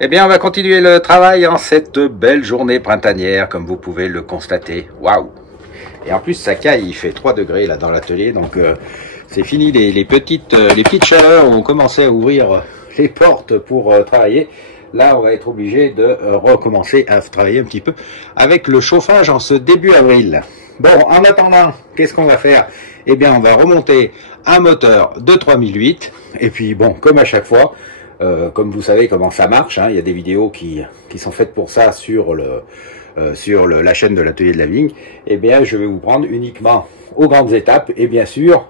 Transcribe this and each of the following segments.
Eh bien, on va continuer le travail en cette belle journée printanière, comme vous pouvez le constater. Waouh! Et en plus, ça caille, il fait 3 degrés là dans l'atelier, donc c'est fini les petites chaleurs. On commençait à ouvrir les portes pour travailler. Là, on va être obligé de recommencer à travailler un petit peu avec le chauffage en ce début avril. Bon, en attendant, qu'est-ce qu'on va faire? Eh bien, on va remonter un moteur de 3008. Et puis, bon, comme à chaque fois, comme vous savez comment ça marche, hein, il y a des vidéos qui sont faites pour ça sur la chaîne de l'atelier de la vigne. Eh bien, je vais vous prendre uniquement aux grandes étapes et bien sûr,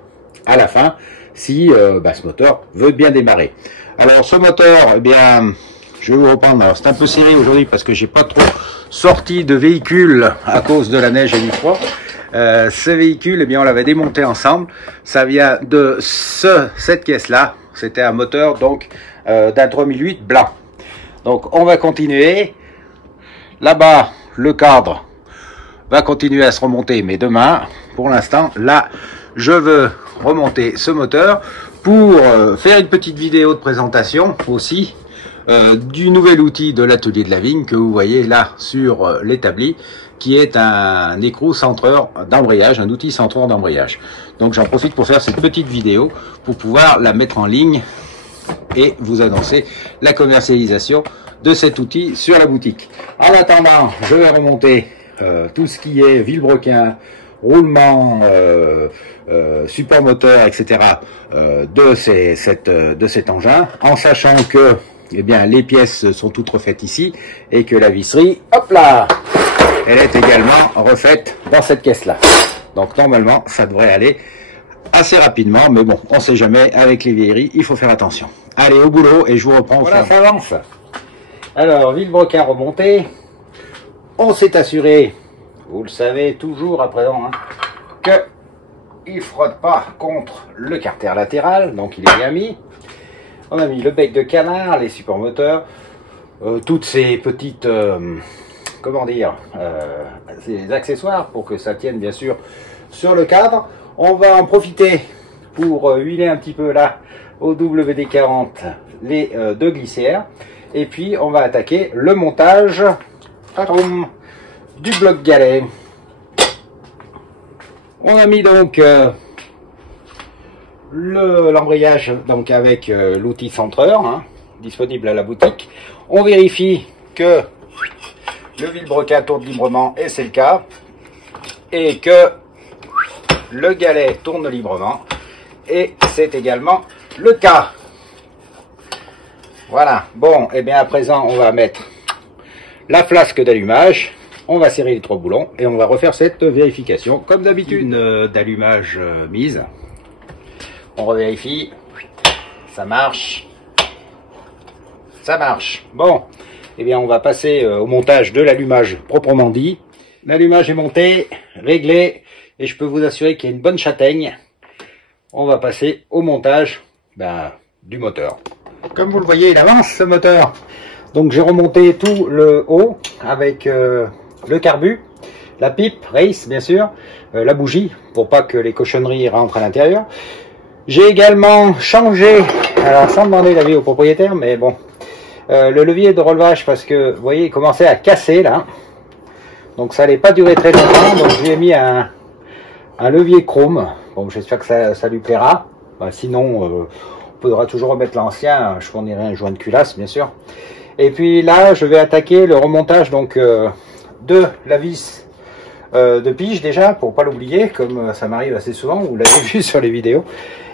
à la fin, si ce moteur veut bien démarrer. Alors, ce moteur, eh bien, je vais vous reprendre. Alors, c'est un peu serré aujourd'hui parce que j'ai pas trop sorti de véhicule à cause de la neige et du froid. Ce véhicule, eh bien, on l'avait démonté ensemble. Ça vient de cette caisse-là. C'était un moteur donc d'un 3008 blanc. Donc, on va continuer. Là-bas, le cadre va continuer à se remonter, mais demain, pour l'instant, là, je veux remonter ce moteur pour faire une petite vidéo de présentation aussi du nouvel outil de l'atelier de la vigne que vous voyez là sur l'établi, qui est un écrou centreur d'embrayage, un outil centreur d'embrayage. Donc j'en profite pour faire cette petite vidéo pour pouvoir la mettre en ligne et vous annoncer la commercialisation de cet outil sur la boutique. En attendant, je vais remonter tout ce qui est vilebrequin, roulement, support moteur, etc. de cet engin, en sachant que eh bien, les pièces sont toutes refaites ici et que la visserie, hop là, elle est également refaite dans cette caisse-là. Donc normalement, ça devrait aller assez rapidement, mais bon, on ne sait jamais, avec les vieilleries, il faut faire attention. Allez, au boulot, et je vous reprends. Voilà, ça avance. Alors, vilebrequin remonté, on s'est assuré, vous le savez toujours à présent, hein, que il ne frotte pas contre le carter latéral, donc il est bien mis. On a mis le bec de canard, les supports moteurs, toutes ces petites, comment dire, ces accessoires pour que ça tienne bien sûr sur le cadre. On va en profiter pour huiler un petit peu là au WD-40 les deux glissières. Et puis on va attaquer le montage du bloc galet. On a mis donc l'embrayage donc avec l'outil centreur, hein, disponible à la boutique. On vérifie que le vilebrequin tourne librement, et c'est le cas, et que le galet tourne librement, et c'est également le cas. Voilà. Bon, et bien à présent on va mettre la flasque d'allumage, on va serrer les 3 boulons et on va refaire cette vérification comme d'habitude. Une d'allumage mise. On revérifie, ça marche, ça marche. Bon, eh bien on va passer au montage de l'allumage proprement dit. L'allumage est monté, réglé, et je peux vous assurer qu'il y a une bonne châtaigne. On va passer au montage du moteur. Comme vous le voyez, il avance ce moteur. Donc j'ai remonté tout le haut avec le carbu, la pipe, race bien sûr, la bougie pour pas que les cochonneries rentrent à l'intérieur. J'ai également changé, alors sans demander l'avis au propriétaire, mais bon, le levier de relevage parce que vous voyez il commençait à casser là. Donc ça n'allait pas durer très longtemps, donc je lui ai mis un levier chrome. Bon, j'espère que ça lui plaira. Sinon, on pourra toujours remettre l'ancien. Je fournirai un joint de culasse, bien sûr. Et puis là, je vais attaquer le remontage donc de la vis de pige déjà, pour pas l'oublier, comme ça m'arrive assez souvent. Vous l'avez vu sur les vidéos.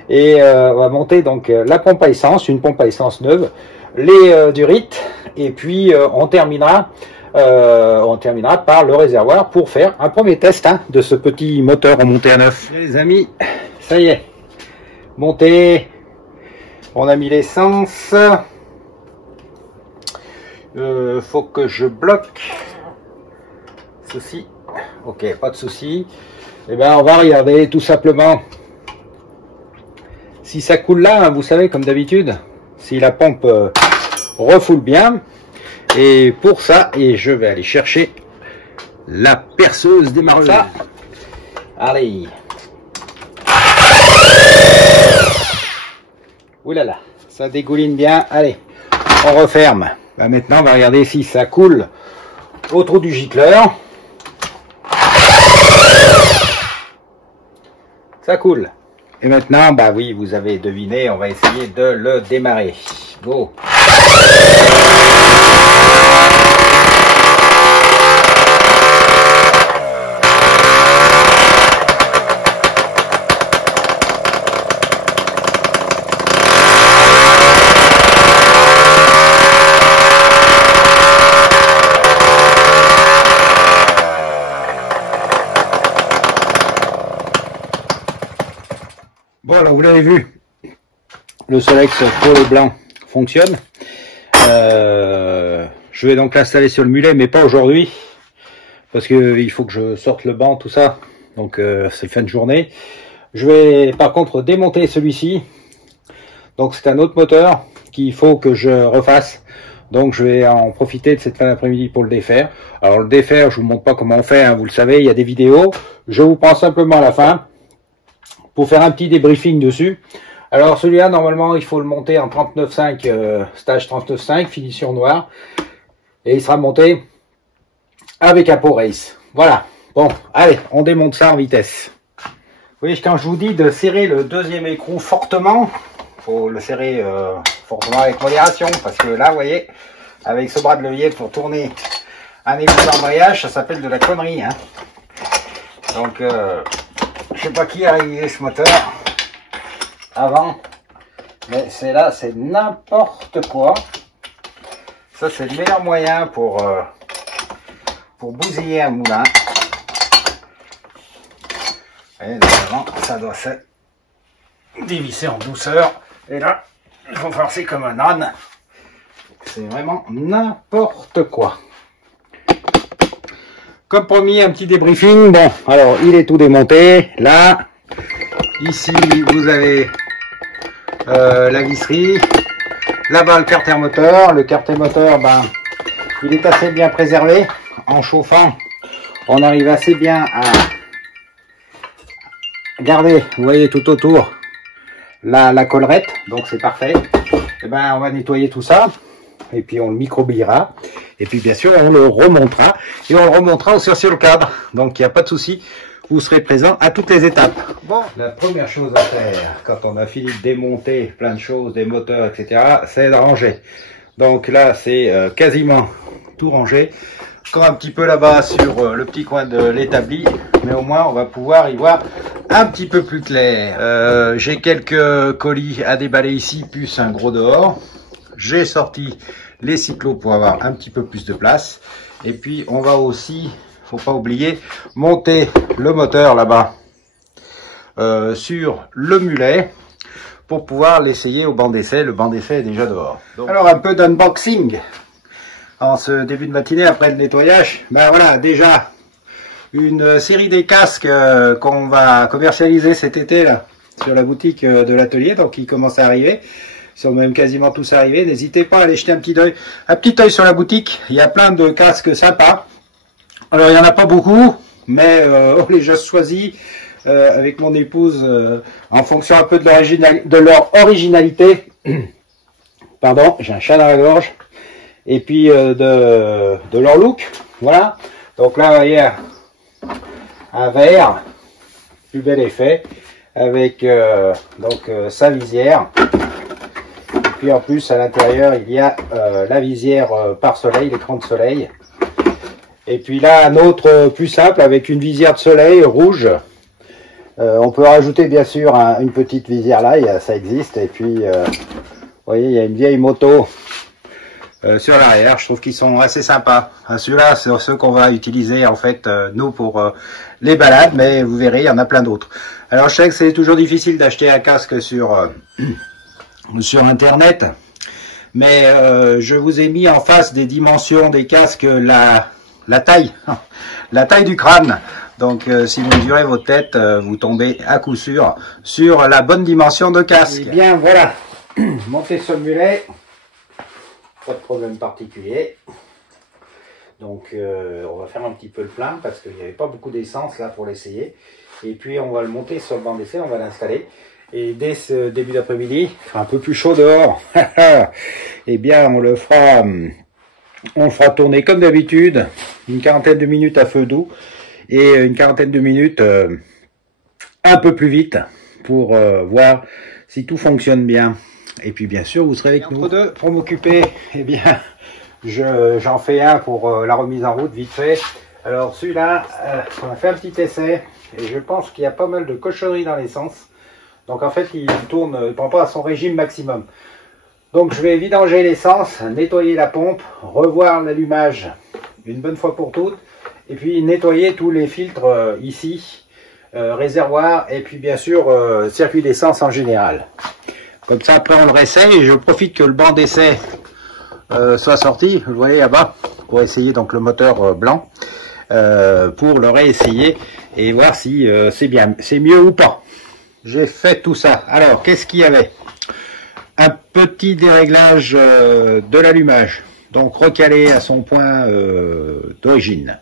Et on va monter donc la pompe à essence, une pompe à essence neuve, les durites, et puis on terminera par le réservoir pour faire un premier test de ce petit moteur remonté à neuf. Les amis, ça y est, monté, on a mis l'essence. Faut que je bloque ceci. Ok, pas de souci. Et bien on va regarder tout simplement si ça coule là, vous savez, comme d'habitude, si la pompe refoule bien. Et pour ça, je vais aller chercher la perceuse démarreuse. Allez. Ouh là là, ça dégouline bien. Allez, on referme. Là, maintenant, on va regarder si ça coule au trou du gicleur. Ça coule. Et maintenant, bah oui, vous avez deviné, on va essayer de le démarrer. Go! Bon, alors vous l'avez vu, le Solex pour les blancs fonctionne. Je vais donc l'installer sur le mulet, mais pas aujourd'hui, parce que il faut que je sorte le banc, tout ça. Donc c'est fin de journée. Je vais par contre démonter celui-ci. Donc c'est un autre moteur qu'il faut que je refasse. Donc je vais en profiter de cette fin d'après-midi pour le défaire. Alors le défaire, je vous montre pas comment on fait, hein, vous le savez, il y a des vidéos. Je vous prends simplement à la fin pour faire un petit débriefing dessus. Alors celui-là, normalement, il faut le monter en 39.5, stage 39.5, finition noire. Et il sera monté avec un pot race. Voilà. Bon, allez, on démonte ça en vitesse. Oui, quand je vous dis de serrer le deuxième écrou fortement, faut le serrer fortement avec modération, parce que là, vous voyez, avec ce bras de levier pour tourner un écrou d'embrayage, ça s'appelle de la connerie, hein. Donc, je sais pas qui a réalisé ce moteur avant, mais c'est là, c'est n'importe quoi. Ça, c'est le meilleur moyen pour bousiller un moulin. Et normalement, ça doit se dévisser en douceur. Et là, il faut forcer comme un âne. C'est vraiment n'importe quoi. Comme promis, un petit débriefing. Bon, alors, il est tout démonté. Là, ici, vous avez la visserie. Là-bas, le carter moteur. Le carter moteur, ben, il est assez bien préservé. En chauffant, on arrive assez bien à garder, vous voyez, tout autour la collerette. Donc, c'est parfait. Et ben, on va nettoyer tout ça. Et puis, on le microbillera. Et puis, bien sûr, on le remontera. Et on le remontera aussi sur le cadre. Donc, il n'y a pas de souci. Vous serez présent à toutes les étapes. Bon, la première chose à faire, quand on a fini de démonter plein de choses, des moteurs, etc., c'est de ranger. Donc là, c'est quasiment tout rangé. Encore un petit peu là-bas sur le petit coin de l'établi. Mais au moins, on va pouvoir y voir un petit peu plus clair. J'ai quelques colis à déballer ici, plus un gros dehors. J'ai sorti les cyclos pour avoir un petit peu plus de place. Et puis, on va aussi, faut pas oublier, monter le moteur là-bas sur le mulet pour pouvoir l'essayer au banc d'essai. Le banc d'essai est déjà dehors. Donc, alors, un peu d'unboxing en ce début de matinée après le nettoyage. Ben voilà, déjà une série des casques qu'on va commercialiser cet été là sur la boutique de l'atelier, donc ils commencent à arriver. Ils sont même quasiment tous arrivés. N'hésitez pas à aller jeter un petit œil sur la boutique. Il y a plein de casques sympas. Alors il n'y en a pas beaucoup, mais on les a choisis avec mon épouse en fonction un peu de leur originalité. Pardon, j'ai un chat dans la gorge. Et puis de leur look. Voilà. Donc là, vous voyez un vert, plus bel effet, avec sa visière. Et puis en plus, à l'intérieur, il y a la visière par soleil, l'écran de soleil. Et puis là, un autre plus simple, avec une visière de soleil rouge. On peut rajouter bien sûr une petite visière là, ça existe. Et puis, vous voyez, il y a une vieille moto sur l'arrière. Je trouve qu'ils sont assez sympas. Ceux-là, c'est ceux qu'on va utiliser en fait, nous, pour les balades. Mais vous verrez, il y en a plein d'autres. Alors, je sais que c'est toujours difficile d'acheter un casque sur Internet. Mais je vous ai mis en face des dimensions des casques, la taille du crâne. Donc si vous mesurez votre tête, vous tombez à coup sûr sur la bonne dimension de casque. Et bien voilà, montez sur le mulet, pas de problème particulier. Donc on va faire un petit peu le plein parce qu'il n'y avait pas beaucoup d'essence là pour l'essayer. Et puis on va le monter sur le banc d'essai, on va l'installer. Et dès ce début d'après-midi, il fera un peu plus chaud dehors. Eh bien on le fera On le fera tourner comme d'habitude, une quarantaine de minutes à feu doux et une quarantaine de minutes un peu plus vite pour voir si tout fonctionne bien. Et puis bien sûr, vous serez avec nous. Entre deux, pour m'occuper, eh bien, j'en fais un pour la remise en route vite fait. Alors celui-là, on a fait un petit essai et je pense qu'il y a pas mal de cochonneries dans l'essence. Donc en fait, il tourne, il prend pas à son régime maximum. Donc je vais vidanger l'essence, nettoyer la pompe, revoir l'allumage une bonne fois pour toutes, et puis nettoyer tous les filtres ici, réservoir, et puis bien sûr circuit d'essence en général. Comme ça après on le réessaye, et je profite que le banc d'essai soit sorti, vous voyez là-bas, pour essayer donc le moteur blanc, pour le réessayer et voir si c'est bien, c'est mieux ou pas. J'ai fait tout ça. Alors qu'est-ce qu'il y avait? Un petit déréglage de l'allumage, donc recalé à son point d'origine.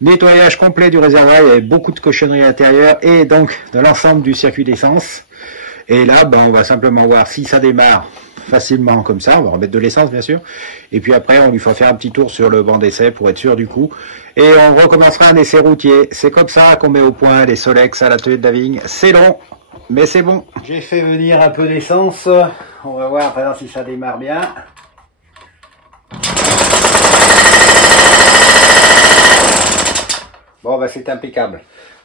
Nettoyage complet du réservoir, il y avait beaucoup de cochonneries à l'intérieur et donc de l'ensemble du circuit d'essence. Et là, ben, on va simplement voir si ça démarre facilement comme ça. On va remettre de l'essence bien sûr. Et puis après, on lui fera faire un petit tour sur le banc d'essai pour être sûr du coup. Et on recommencera un essai routier. C'est comme ça qu'on met au point les Solex à l'atelier de Davigne. C'est long, mais c'est bon. J'ai fait venir un peu d'essence. On va voir maintenant si ça démarre bien. Bon, bah c'est impeccable.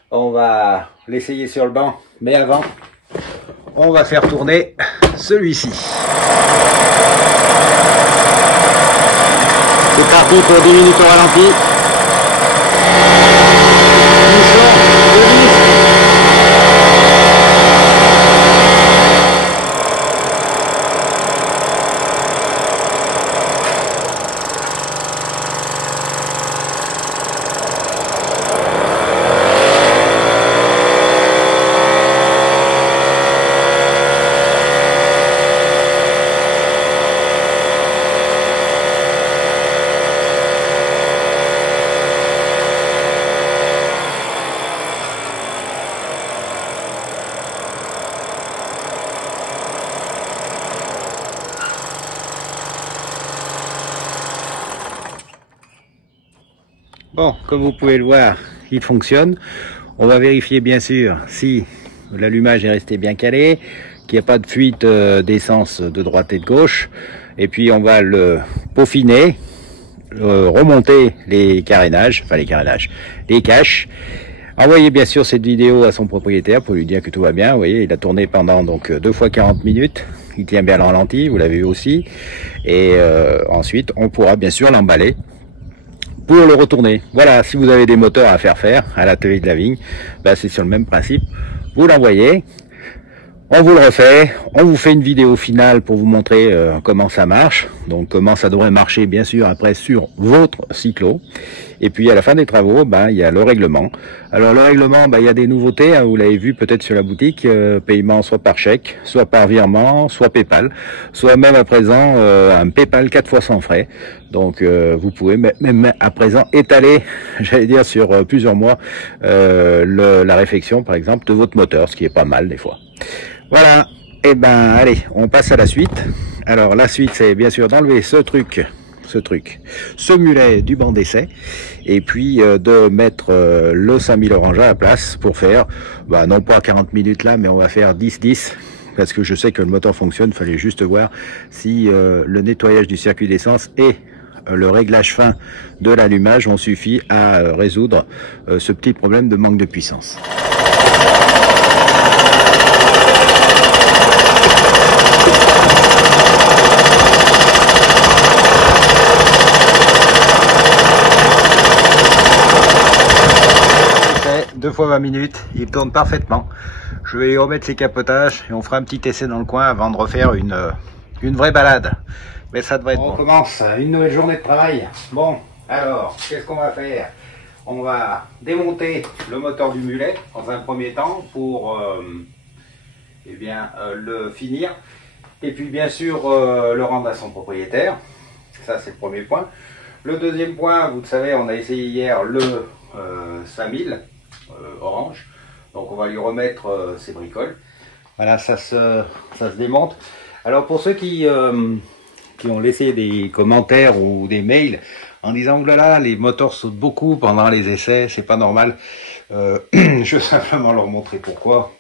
On va l'essayer sur le banc. Mais avant, on va faire tourner celui-ci. C'est parti pour 10 minutes au ralenti. Bon, comme vous pouvez le voir, il fonctionne. On va vérifier bien sûr si l'allumage est resté bien calé, qu'il n'y a pas de fuite d'essence de droite et de gauche. Et puis on va le peaufiner, remonter les carénages, les caches. Envoyer bien sûr cette vidéo à son propriétaire pour lui dire que tout va bien. Vous voyez, il a tourné pendant donc 2 fois 40 minutes. Il tient bien le ralenti, vous l'avez vu aussi. Et ensuite, on pourra bien sûr l'emballer pour le retourner. Voilà, si vous avez des moteurs à faire à l'atelier de Davigne, bah c'est sur le même principe. Vous l'envoyez, on vous le refait, on vous fait une vidéo finale pour vous montrer comment ça marche, donc comment ça devrait marcher bien sûr après sur votre cyclo. Et puis à la fin des travaux, bah, il y a le règlement. Alors le règlement, bah, il y a des nouveautés, hein, vous l'avez vu peut-être sur la boutique, paiement soit par chèque, soit par virement, soit PayPal, soit même à présent un PayPal 4 fois sans frais. Donc vous pouvez même à présent étaler, j'allais dire sur plusieurs mois, la réfection par exemple de votre moteur, ce qui est pas mal des fois. Voilà, et ben allez, on passe à la suite. Alors la suite c'est bien sûr d'enlever ce mulet du banc d'essai et puis de mettre le 5000 orange à la place pour faire, bah, non pas 40 minutes là, mais on va faire 10-10 parce que je sais que le moteur fonctionne. Il fallait juste voir si le nettoyage du circuit d'essence et le réglage fin de l'allumage ont suffi à résoudre ce petit problème de manque de puissance. Deux fois 20 minutes, il tourne parfaitement. Je vais remettre les capotages et on fera un petit essai dans le coin avant de refaire une vraie balade. Mais ça devrait être bon. On commence une nouvelle journée de travail. Bon, alors, qu'est-ce qu'on va faire? On va démonter le moteur du mulet dans un premier temps pour le finir. Et puis bien sûr le rendre à son propriétaire. Ça c'est le premier point. Le deuxième point, vous le savez, on a essayé hier le 5000 orange. Donc on va lui remettre ses bricoles. Voilà, ça se démonte. Alors pour ceux qui qui ont laissé des commentaires ou des mails en disant que là, les moteurs sautent beaucoup pendant les essais, c'est pas normal. Je vais simplement leur montrer pourquoi.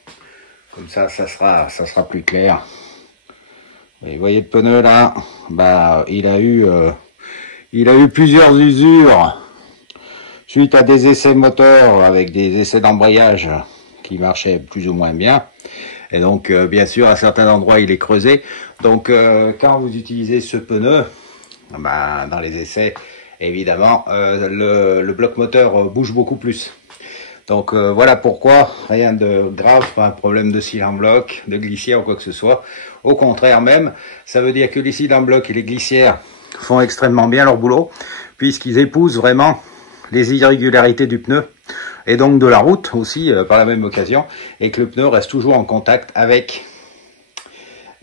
Comme ça sera plus clair. Et vous voyez le pneu là, bah il a eu plusieurs usures suite à des essais moteurs avec des essais d'embrayage qui marchaient plus ou moins bien. Et donc bien sûr à certains endroits il est creusé. Donc quand vous utilisez ce pneu, bah, dans les essais, évidemment le bloc moteur bouge beaucoup plus. Donc voilà pourquoi, rien de grave, pas un problème de cylindre bloc, de glissière ou quoi que ce soit. Au contraire même, ça veut dire que les cylindres blocs et les glissières font extrêmement bien leur boulot, puisqu'ils épousent vraiment les irrégularités du pneu, et donc de la route aussi, par la même occasion, et que le pneu reste toujours en contact avec...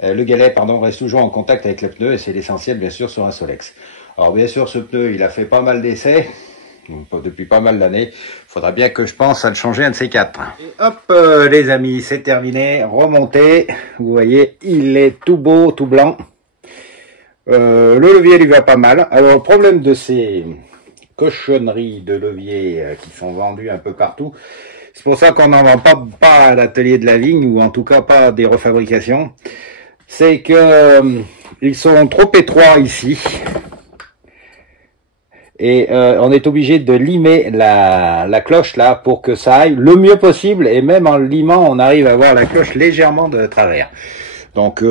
le galet, pardon, reste toujours en contact avec le pneu, et c'est l'essentiel bien sûr sur un Solex. Alors bien sûr ce pneu, il a fait pas mal d'essais, depuis pas mal d'années, il faudra bien que je pense à le changer un de ces quatre. Et hop les amis, c'est terminé, remonté, vous voyez, il est tout beau, tout blanc. Le levier lui va pas mal. Alors le problème de ces cochonneries de levier qui sont vendues un peu partout, c'est pour ça qu'on n'en vend pas à l'atelier de la vigne, ou en tout cas pas des refabrications, c'est que ils sont trop étroits ici. Et on est obligé de limer la cloche là pour que ça aille le mieux possible, et même en le limant on arrive à avoir la cloche légèrement de travers. Donc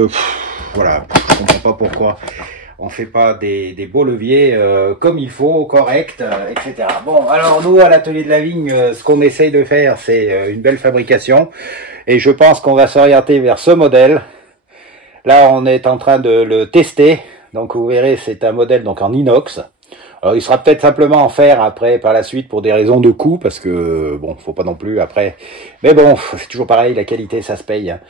voilà, je comprends pas pourquoi on fait pas des beaux leviers comme il faut, correct, etc. Bon, alors nous à l'atelier de la vigne, ce qu'on essaye de faire c'est une belle fabrication, et je pense qu'on va s'orienter vers ce modèle. Là on est en train de le tester, donc vous verrez c'est un modèle donc en inox. Alors, il sera peut-être simplement en fer après, par la suite, pour des raisons de coût, parce que, bon, faut pas non plus après. Mais bon, c'est toujours pareil, la qualité, ça se paye. Hein.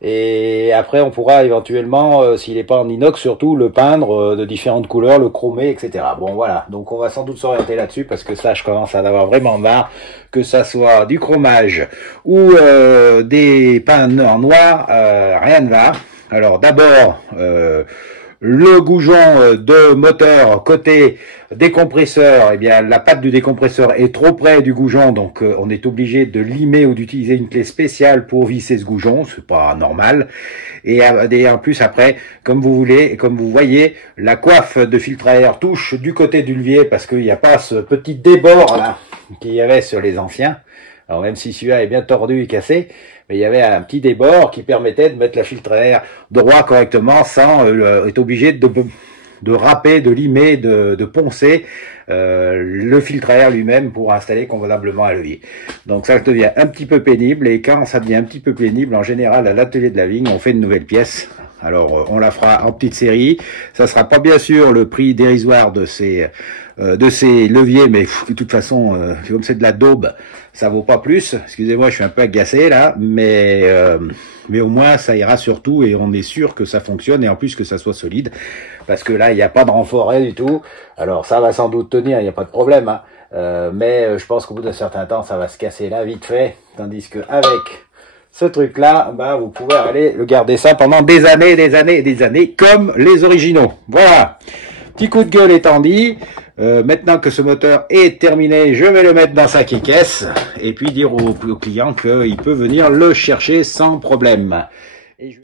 Et après, on pourra éventuellement, s'il n'est pas en inox, surtout le peindre de différentes couleurs, le chromer, etc. Bon, voilà. Donc, on va sans doute s'orienter là-dessus, parce que ça, je commence à en avoir vraiment marre, que ça soit du chromage ou des peints en noir, rien ne va. Alors, d'abord... le goujon de moteur côté décompresseur, eh bien la patte du décompresseur est trop près du goujon, donc on est obligé de limer ou d'utiliser une clé spéciale pour visser ce goujon, c'est pas normal. Et en plus après, comme vous voyez, la coiffe de filtre à air touche du côté du levier, parce qu'il n'y a pas ce petit débord là qu'il y avait sur les anciens. Alors même si celui-là est bien tordu et cassé, mais il y avait un petit débord qui permettait de mettre la filtre à air droit correctement sans être obligé de râper, de limer, de poncer le filtre à air lui-même pour installer convenablement un levier. Donc ça devient un petit peu pénible, et quand ça devient un petit peu pénible, en général à l'atelier de la vigne, on fait une nouvelle pièce. Alors on la fera en petite série, ça sera pas bien sûr le prix dérisoire de ces leviers, mais de toute façon, comme c'est de la daube, ça vaut pas plus. Excusez-moi, je suis un peu agacé là, mais au moins ça ira surtout, et on est sûr que ça fonctionne, et en plus que ça soit solide, parce que là il n'y a pas de renfort du tout. Alors ça va sans doute tenir, il n'y a pas de problème, hein. Mais je pense qu'au bout d'un certain temps ça va se casser là vite fait, tandis que avec ce truc là, bah vous pouvez aller le garder ça pendant des années et des années et des années, comme les originaux. Voilà, petit coup de gueule étant dit. Maintenant que ce moteur est terminé, je vais le mettre dans sa caisse et puis dire au client qu'il peut venir le chercher sans problème. Et